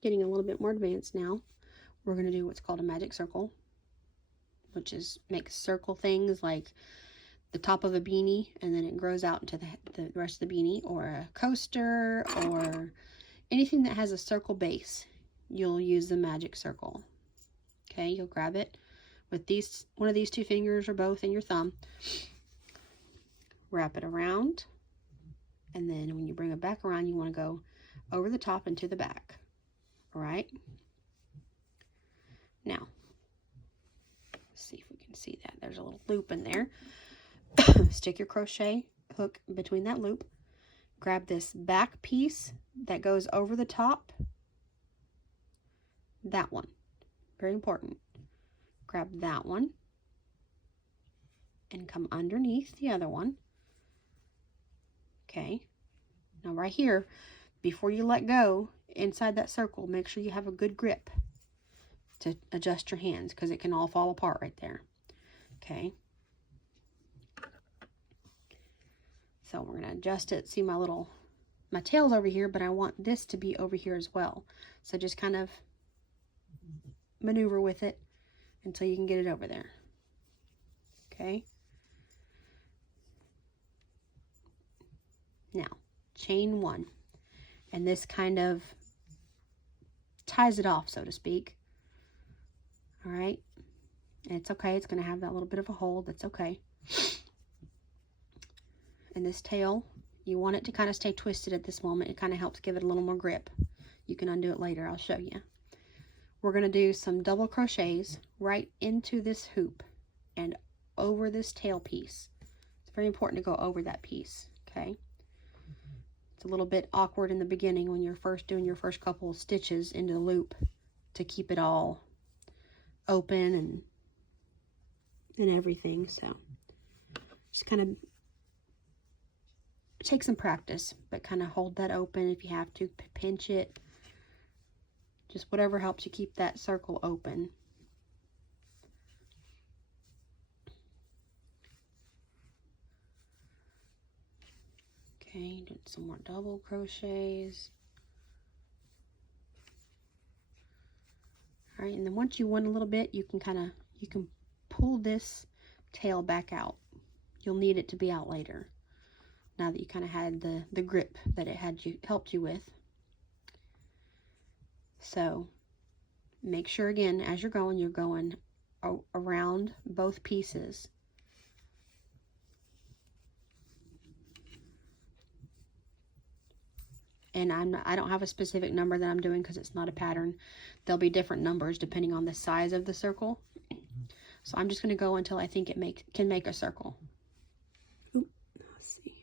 getting a little bit more advanced now. We're going to do what's called a magic circle, which is make circle things like the top of a beanie, and then it grows out into the rest of the beanie, or a coaster, or anything that has a circle base. You'll use the magic circle. Okay, you'll grab it with one of these two fingers or both in your thumb, wrap it around, and then when you bring it back around, you want to go over the top and to the back. All right. Now, let's see if we can see that. There's a little loop in there. Stick your crochet hook between that loop. Grab this back piece that goes over the top. That one. Very important. Grab that one and come underneath the other one. Okay. Now right here, before you let go, inside that circle, make sure you have a good grip to adjust your hands, because it can all fall apart right there. Okay. So we're going to adjust it. See my tail's over here, but I want this to be over here as well. So just kind of maneuver with it until you can get it over there. Okay. Now, chain one. And this kind of ties it off, so to speak. All right. And it's okay. It's going to have that little bit of a hole. That's okay. And this tail, you want it to kind of stay twisted at this moment. It kind of helps give it a little more grip. You can undo it later. I'll show you. We're going to do some double crochets right into this hoop and over this tail piece. It's very important to go over that piece. Okay. It's a little bit awkward in the beginning when you're first doing your first couple of stitches into the loop to keep it all open and everything. So just kind of take some practice, but kind of hold that open if you have to, pinch it, just whatever helps you keep that circle open. Okay, doing some more double crochets. All right, and then once you went a little bit, you can pull this tail back out. You'll need it to be out later, now that you kind of had the grip that it helped you with. So make sure, again, as you're going around both pieces. And I don't have a specific number that I'm doing because it's not a pattern. There'll be different numbers depending on the size of the circle. So I'm just going to go until I think it can make a circle. Ooh, let's see.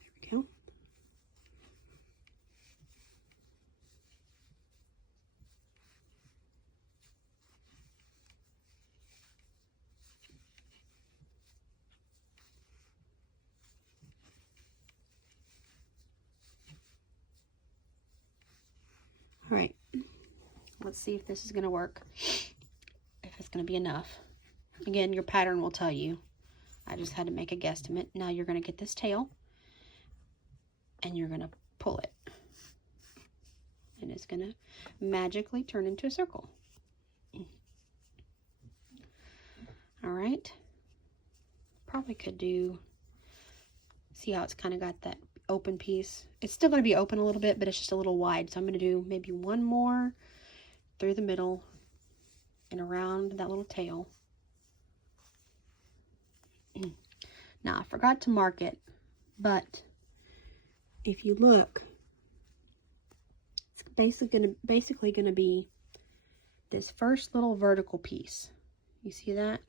There we go. All right, let's see if this is going to work, if it's going to be enough. Again, your pattern will tell you. I just had to make a guesstimate. Now you're going to get this tail, and you're going to pull it. And it's going to magically turn into a circle. All right. Probably could see how it's kind of got that open piece. It's still going to be open a little bit, but it's just a little wide. So I'm going to do maybe one more through the middle and around that little tail. Now, I forgot to mark it, but if you look, it's basically going to be this first little vertical piece. You see that?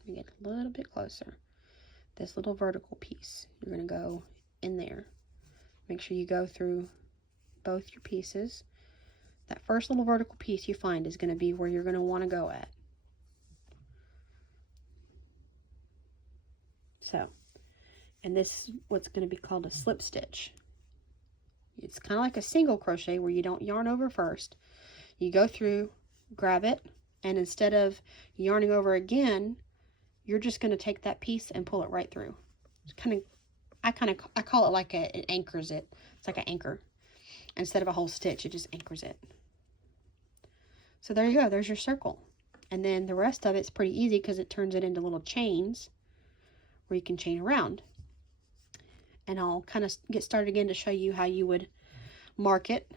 Let me get a little bit closer. This little vertical piece. You're going to go in there. Make sure you go through both your pieces. That first little vertical piece you find is going to be where you're going to want to go at. So, and this is what's going to be called a slip stitch. It's kind of like a single crochet where you don't yarn over first. You go through, grab it, and instead of yarning over again, you're just going to take that piece and pull it right through. It's I call it like it anchors it. It's like an anchor. Instead of a whole stitch, it just anchors it. So there you go, there's your circle. And then the rest of it's pretty easy because it turns it into little chains where you can chain around. And I'll kind of get started again to show you how you would mark it.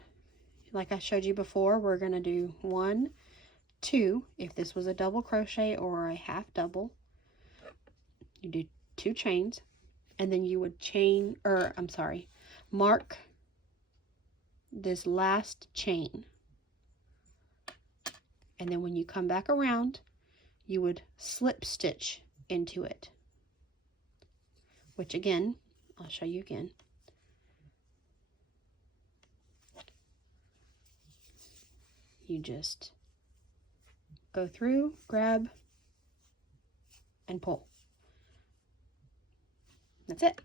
Like I showed you before, we're going to do 1, 2. If this was a double crochet or a half double, you do 2 chains, and then you would chain, or I'm sorry, mark this last chain. And then when you come back around, you would slip stitch into it, which again, I'll show you again. You just go through, grab, and pull. That's it.